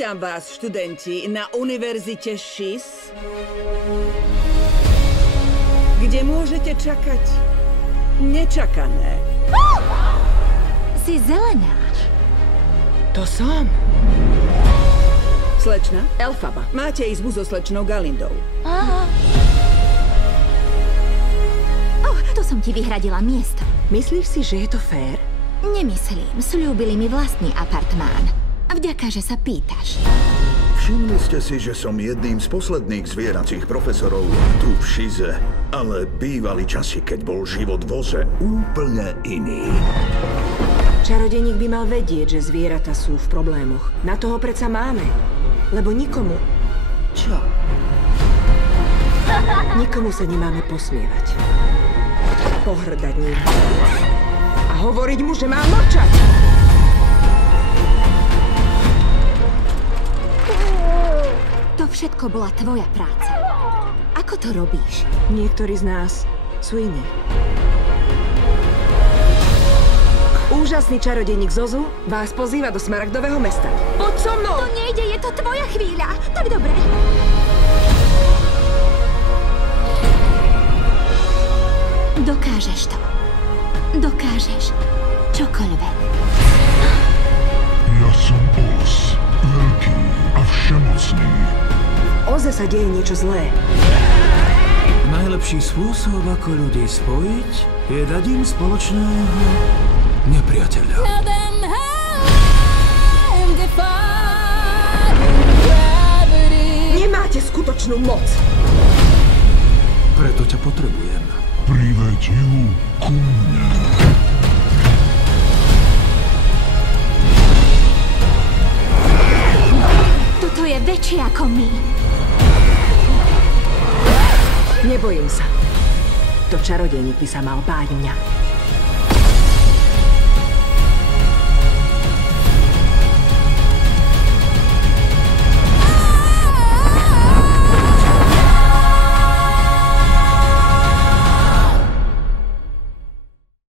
Vítam vás, študenti, na Univerzite ŠIS, kde môžete čakať nečakané. Si zelená. To som. Slečna Elfaba, máte izbu so slečnou Galindou. To som ti vyhradila miesto. Myslíš si, že je to fér? Nemyslím, sľúbili mi vlastný apartmán. A vďaka, že sa pýtaš. Všimli ste si, že som jedným z posledných zvieracích profesorov tu v ŠIZe, ale bývali časy, keď bol život v oze úplne iný. Čarodejník by mal vedieť, že zvieratá sú v problémoch. Na toho predsa máme. Lebo nikomu... Čo? Nikomu sa nemáme posmievať. Pohrdať ním. A hovoriť mu, že má mlčať. To všetko bola tvoja práca. Ako to robíš? Niektorí z nás sú iní. Úžasný čarodejník Zozu vás pozýva do Smaragdového mesta. Poď so mnou! To nejde, je to tvoja chvíľa. Tak dobre. Dokážeš to. Dokážeš čokoľvek. Ja som Oz, veľký a všemocný. V Oze sa deje niečo zlé. Najlepší spôsob, ako ľudí spojiť, je dať im spoločného nepriateľa. Nemáte skutočnú moc. Preto ťa potrebujem. Priveď ju ku mne. Toto je väčšie ako my. Nebojím sa. To čarodejník by sa mal báť mňa.